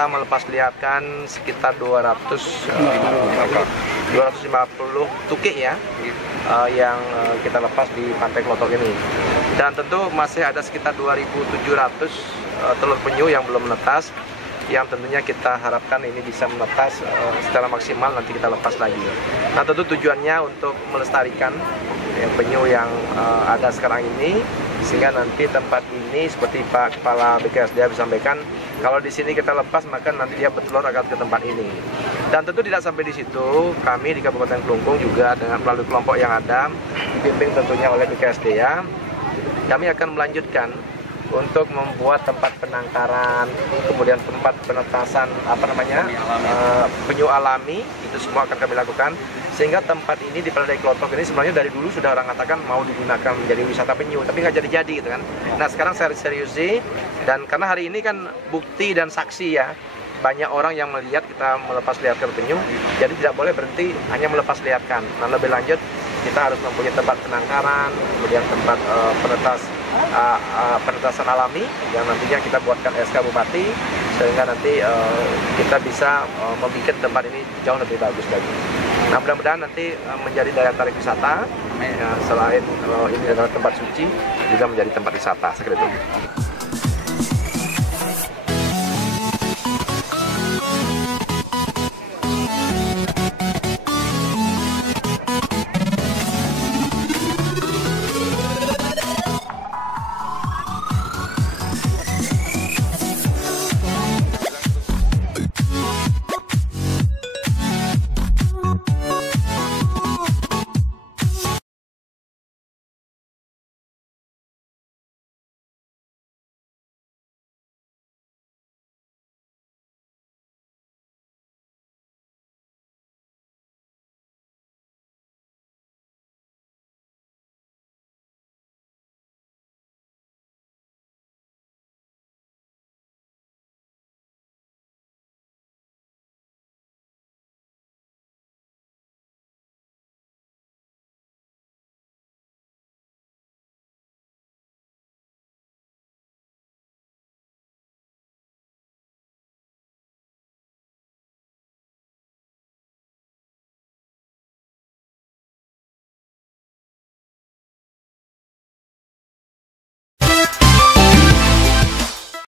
kita melepas liarkan sekitar 250 tukik ya, yang kita lepas di Pantai Klotok ini. Dan tentu masih ada sekitar 2.700 telur penyu yang belum menetas, yang tentunya kita harapkan ini bisa menetas secara maksimal, nanti kita lepas lagi. Nah, tentu tujuannya untuk melestarikan penyu yang ada sekarang ini, sehingga nanti tempat ini seperti Pak Kepala BKSDA sampaikan, kalau di sini kita lepas maka nanti dia bertelur akan ke tempat ini. Dan tentu tidak sampai di situ, kami di Kabupaten Kelungkung juga dengan melalui kelompok yang ada, dibimbing tentunya oleh BKSDA, kami akan melanjutkan untuk membuat tempat penangkaran, kemudian tempat penetasan penyu alami, itu semua akan kami lakukan, sehingga tempat ini di Pantai Klotok ini sebenarnya dari dulu sudah orang katakan mau digunakan menjadi wisata penyu, tapi nggak jadi-jadi gitu kan. Nah, sekarang saya seriusi, dan karena hari ini kan bukti dan saksi ya, banyak orang yang melihat kita melepas liarkan penyu, jadi tidak boleh berhenti hanya melepas liarkan. Nah, lebih lanjut kita harus mempunyai tempat penangkaran, kemudian tempat penetasan alami yang nantinya kita buatkan SK Bupati, sehingga nanti kita bisa membuat tempat ini jauh lebih bagus lagi. Nah, mudah-mudahan nanti menjadi daya tarik wisata, selain ini adalah tempat suci, juga menjadi tempat wisata seperti itu.